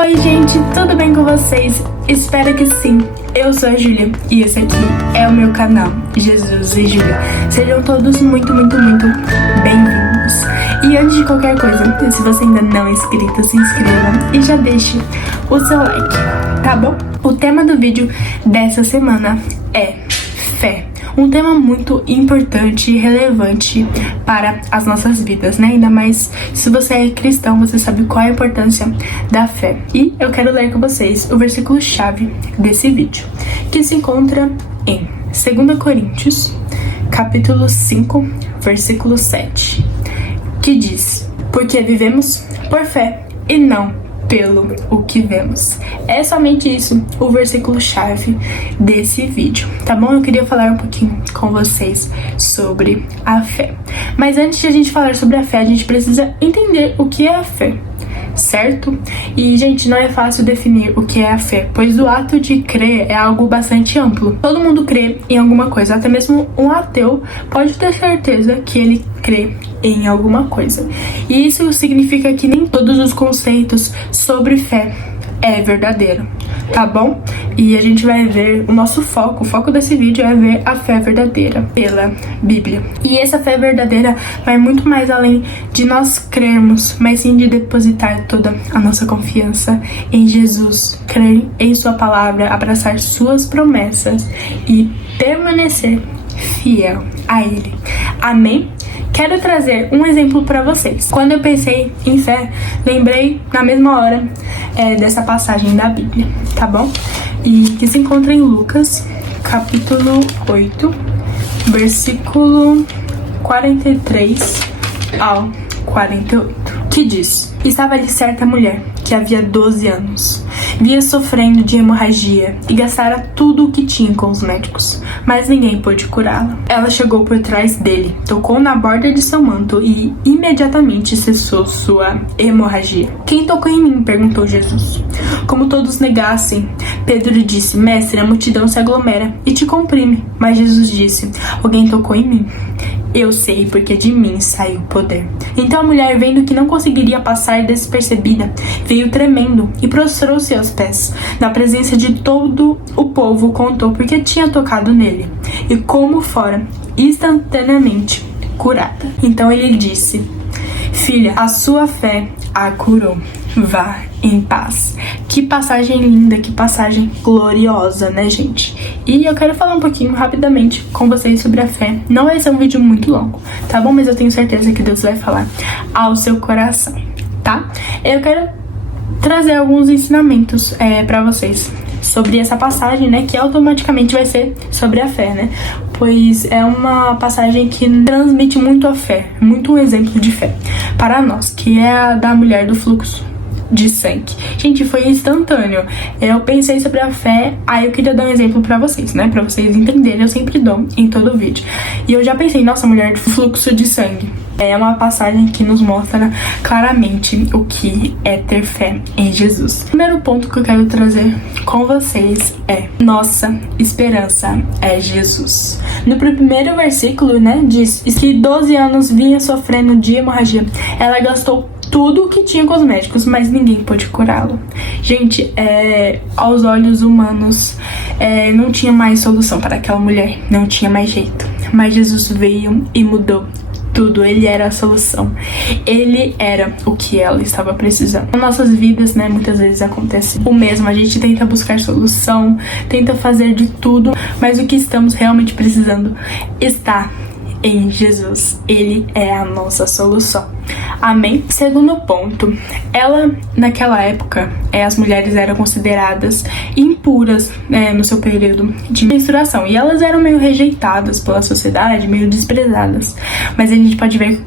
Oi gente, tudo bem com vocês? Espero que sim. Eu sou a Júlia e esse aqui é o meu canal, Jesus e Júlia. Sejam todos muito bem-vindos. E antes de qualquer coisa, se você ainda não é inscrito, se inscreva e já deixe o seu like, tá bom? O tema do vídeo dessa semana é fé. Um tema muito importante e relevante para as nossas vidas, né? Ainda mais se você é cristão, você sabe qual é a importância da fé. E eu quero ler com vocês o versículo-chave desse vídeo, que se encontra em 2 Coríntios, capítulo 5, versículo 7, que diz: porque vivemos por fé e não pelo o que vemos. É somente isso o versículo-chave desse vídeo, tá bom? Eu queria falar um pouquinho com vocês sobre a fé. Mas antes de a gente falar sobre a fé, a gente precisa entender o que é a fé, certo? E, gente, não é fácil definir o que é a fé, pois o ato de crer é algo bastante amplo. Todo mundo crê em alguma coisa, até mesmo um ateu pode ter certeza que ele crê em alguma coisa. E isso significa que nem todos os conceitos sobre fé é verdadeiro, tá bom? E a gente vai ver o foco desse vídeo é ver a fé verdadeira pela Bíblia. E essa fé verdadeira vai muito mais além de nós crermos, mas sim de depositar toda a nossa confiança em Jesus, crer em sua palavra, abraçar suas promessas e permanecer fiel a Ele. Amém? Quero trazer um exemplo para vocês. Quando eu pensei em fé, lembrei na mesma hora dessa passagem da Bíblia, tá bom? E que se encontra em Lucas, capítulo 8, versículo 43 ao 48, que diz: estava ali certa mulher, que havia 12 anos, vinha sofrendo de hemorragia e gastara tudo o que tinha com os médicos, mas ninguém pôde curá-la. Ela chegou por trás dele, tocou na borda de seu manto e imediatamente cessou sua hemorragia. Quem tocou em mim? Perguntou Jesus. Como todos negassem, Pedro lhe disse: mestre, a multidão se aglomera e te comprime. Mas Jesus disse: alguém tocou em mim. Eu sei, porque de mim saiu o poder. Então a mulher, vendo que não conseguiria passar despercebida, veio tremendo e prostrou-se aos pés. Na presença de todo o povo, contou porque tinha tocado nele e como fora instantaneamente curada. Então ele disse: filha, a sua fé a curou. Vá em paz. Que passagem linda, que passagem gloriosa, né, gente? E eu quero falar um pouquinho rapidamente com vocês sobre a fé. Não vai ser um vídeo muito longo, tá bom? Mas eu tenho certeza que Deus vai falar ao seu coração, tá? Eu quero trazer alguns ensinamentos pra vocês sobre essa passagem, né, que automaticamente vai ser sobre a fé, né, pois é uma passagem que transmite muito a fé, muito um exemplo de fé para nós, que é a da mulher do fluxo de sangue. Gente, foi instantâneo. Eu pensei sobre a fé, aí eu queria dar um exemplo pra vocês, né, pra vocês entenderem. Eu sempre dou em todo vídeo. E eu já pensei, nossa, mulher do fluxo de sangue. É uma passagem que nos mostra claramente o que é ter fé em Jesus. O primeiro ponto que eu quero trazer com vocês é: nossa esperança é Jesus. No primeiro versículo, né, diz que 12 anos vinha sofrendo de hemorragia. Ela gastou tudo o que tinha com os médicos, mas ninguém pôde curá-lo. Gente, aos olhos humanos, não tinha mais solução para aquela mulher, não tinha mais jeito. Mas Jesus veio e mudou tudo. Ele era a solução. Ele era o que ela estava precisando. Nas nossas vidas, né, muitas vezes acontece o mesmo. A gente tenta buscar solução, tenta fazer de tudo, mas o que estamos realmente precisando está em Jesus. Ele é a nossa solução. Amém? Segundo ponto, naquela época, as mulheres eram consideradas impuras, no seu período de menstruação, e elas eram meio rejeitadas pela sociedade, meio desprezadas. Mas a gente pode ver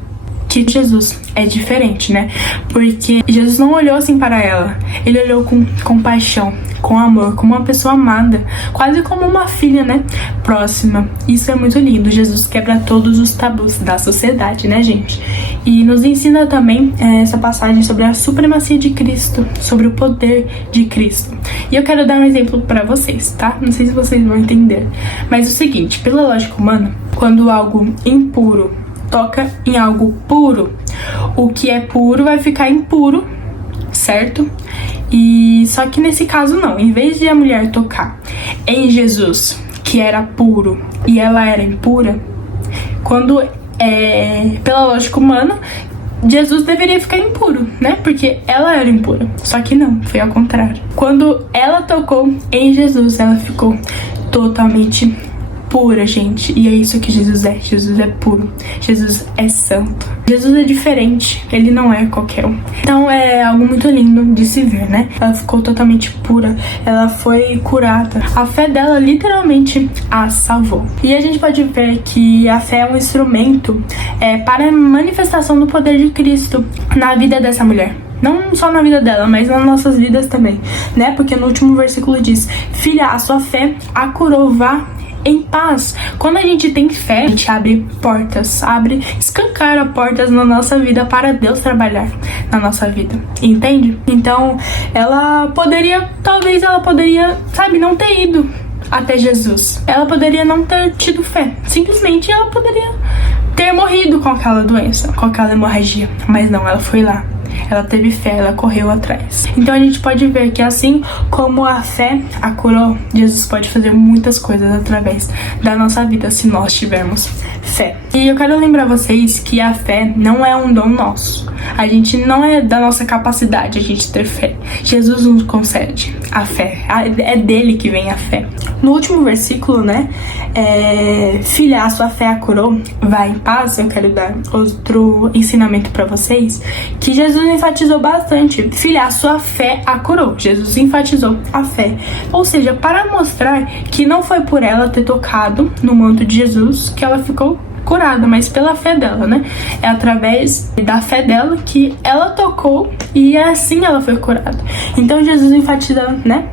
que Jesus é diferente, né? Porque Jesus não olhou assim para ela. Ele olhou com compaixão, com amor, como uma pessoa amada, quase como uma filha, né? Próxima. Isso é muito lindo. Jesus quebra todos os tabus da sociedade, né, gente? E nos ensina também essa passagem sobre a supremacia de Cristo, sobre o poder de Cristo. E eu quero dar um exemplo para vocês, tá? Não sei se vocês vão entender. Mas o seguinte, pela lógica humana, quando algo impuro toca em algo puro, o que é puro vai ficar impuro certo? E só que nesse caso não, em vez de a mulher tocar em Jesus, que era puro, e ela era impura, quando pela lógica humana, Jesus deveria ficar impuro, né? Porque ela era impura. Só que não, foi ao contrário. Quando ela tocou em Jesus, ela ficou totalmente pura, gente. E é isso que Jesus é. Jesus é puro. Jesus é santo. Jesus é diferente. Ele não é qualquer um. Então é algo muito lindo de se ver, né? Ela ficou totalmente pura. Ela foi curada. A fé dela literalmente a salvou. E a gente pode ver que a fé é um instrumento para a manifestação do poder de Cristo na vida dessa mulher. Não só na vida dela, mas nas nossas vidas também, né? Porque no último versículo diz: filha, a sua fé a curou, vá em paz. Quando a gente tem fé, a gente abre portas, escancara portas na nossa vida para Deus trabalhar na nossa vida, entende? Então, talvez ela poderia, sabe, não ter ido até Jesus. Ela poderia não ter tido fé. Simplesmente ela poderia ter morrido com aquela doença, com aquela hemorragia. Mas não, ela foi lá. Ela teve fé, ela correu atrás. Então a gente pode ver que assim como a fé a curou, Jesus pode fazer muitas coisas através da nossa vida se nós tivermos fé. E eu quero lembrar vocês que a fé não é um dom nosso. A gente não é da nossa capacidade a gente ter fé. Jesus nos concede a fé. É dele que vem a fé. No último versículo, né? Filha, a sua fé a curou, vai em paz. Eu quero dar outro ensinamento para vocês, que Jesus enfatizou bastante. Filha, a sua fé a curou. Jesus enfatizou a fé. Ou seja, para mostrar que não foi por ela ter tocado no manto de Jesus que ela ficou curada, mas pela fé dela, né? É através da fé dela que ela tocou e assim ela foi curada. Então Jesus enfatiza, né?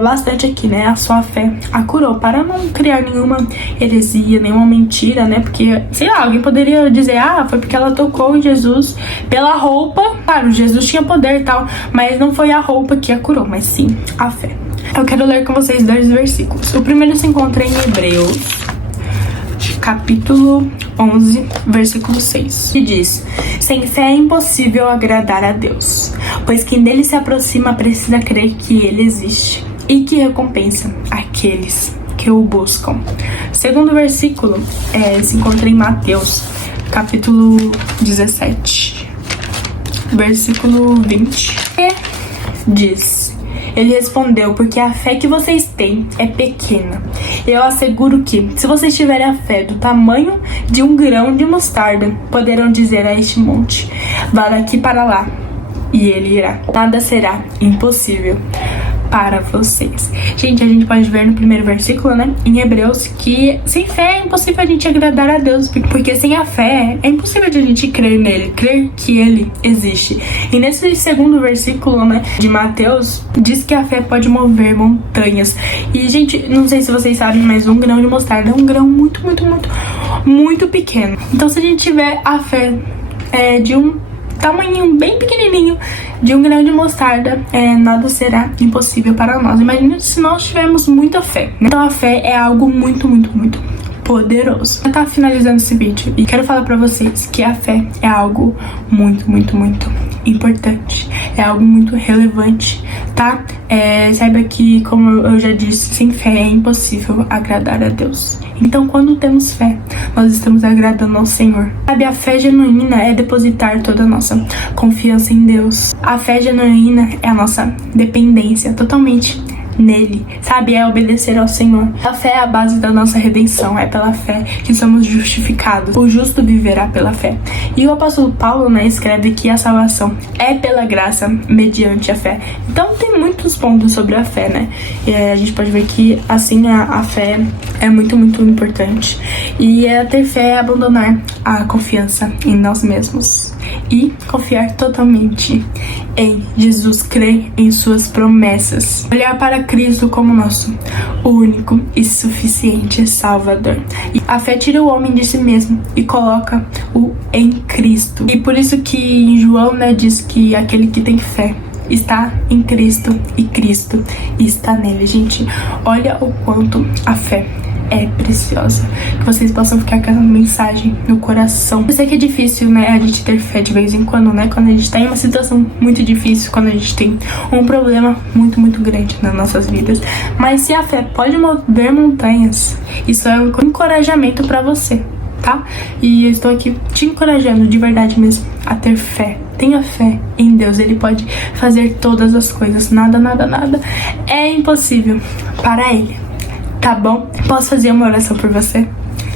Bastante aqui, né? A sua fé a curou, para não criar nenhuma heresia, nenhuma mentira, né? Porque, sei lá, alguém poderia dizer: foi porque ela tocou em Jesus pela roupa. Claro, Jesus tinha poder e tal, mas não foi a roupa que a curou, mas sim a fé. Eu quero ler com vocês 2 versículos. O primeiro se encontra em Hebreus, capítulo 11, versículo 6, que diz: sem fé é impossível agradar a Deus, pois quem dele se aproxima precisa crer que ele existe e que recompensa aqueles que o buscam. O segundo versículo se encontra em Mateus, capítulo 17, versículo 20, que diz: ele respondeu: porque a fé que vocês têm é pequena. Eu asseguro que, se vocês tiverem a fé do tamanho de um grão de mostarda, poderão dizer a este monte: vá daqui para lá, e ele irá. Nada será impossível para vocês. Gente, a gente pode ver no primeiro versículo, né, em Hebreus, que sem fé é impossível a gente agradar a Deus, porque sem a fé é impossível de a gente crer nele, crer que ele existe. E nesse segundo versículo, né, de Mateus, diz que a fé pode mover montanhas. E, gente, não sei se vocês sabem, mas um grão de mostarda é um grão muito, muito, muito, muito pequeno. Então, se a gente tiver a fé de um tamanho bem pequenininho, de um grão de mostarda, nada será impossível para nós. Imagina se nós tivermos muita fé, né? Então a fé é algo muito, muito, muito poderoso. Eu tô finalizando esse vídeo e quero falar pra vocês que a fé é algo muito, muito, muito importante. É algo muito relevante, tá? Saiba que, como eu já disse, sem fé é impossível agradar a Deus. Então, quando temos fé, nós estamos agradando ao Senhor. Sabe, a fé genuína é depositar toda a nossa confiança em Deus. A fé genuína é a nossa dependência totalmente nele, sabe? É obedecer ao Senhor. A fé é a base da nossa redenção. É pela fé que somos justificados. O justo viverá pela fé. E o apóstolo Paulo, né, escreve que a salvação é pela graça mediante a fé. Então tem muitos pontos sobre a fé, né? E a gente pode ver que assim a fé é muito, muito importante. E ter fé é abandonar a confiança em nós mesmos e confiar totalmente em Jesus, crer em suas promessas, olhar para Cristo como nosso único e suficiente Salvador. E a fé tira o homem de si mesmo e coloca-o em Cristo. E por isso que em João, né, diz que aquele que tem fé está em Cristo e Cristo está nele. Gente, olha o quanto a fé é preciosa. Que vocês possam ficar com essa mensagem no coração. Eu sei que é difícil, né, a gente ter fé de vez em quando, né? Quando a gente tá em uma situação muito difícil, quando a gente tem um problema muito, muito grande nas nossas vidas. Mas se a fé pode mover montanhas, isso é um encorajamento pra você, tá? E eu estou aqui te encorajando de verdade mesmo a ter fé. Tenha fé em Deus, Ele pode fazer todas as coisas. Nada, nada, nada é impossível para Ele, tá bom? Posso fazer uma oração por você?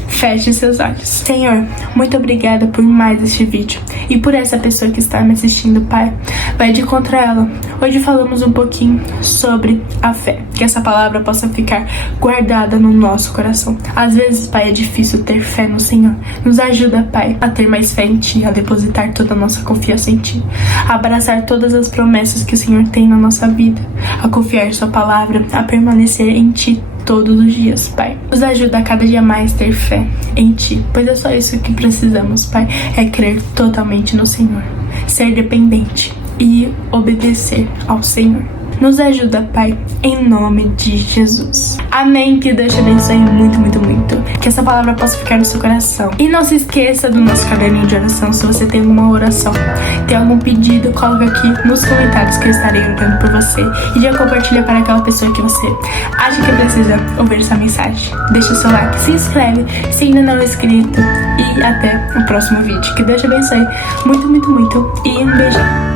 Feche seus olhos. Senhor, muito obrigada por mais este vídeo e por essa pessoa que está me assistindo, Pai. Vai de contra ela. Hoje falamos um pouquinho sobre a fé. Que essa palavra possa ficar guardada no nosso coração. Às vezes, Pai, é difícil ter fé no Senhor. Nos ajuda, Pai, a ter mais fé em Ti, a depositar toda a nossa confiança em Ti, a abraçar todas as promessas que o Senhor tem na nossa vida, a confiar em Sua palavra, a permanecer em Ti todos os dias, Pai. Nos ajuda a cada dia mais ter fé em Ti, pois é só isso que precisamos, Pai, é crer totalmente no Senhor, ser dependente e obedecer ao Senhor. Nos ajuda, Pai, em nome de Jesus. Amém. Que Deus te abençoe muito, muito, muito. Que essa palavra possa ficar no seu coração. E não se esqueça do nosso caderninho de oração. Se você tem alguma oração, tem algum pedido, coloca aqui nos comentários que eu estarei orando por você. E já compartilha para aquela pessoa que você acha que precisa ouvir essa mensagem. Deixa o seu like, se inscreve se ainda não é inscrito. E até o próximo vídeo. Que Deus te abençoe muito, muito, muito. E um beijão.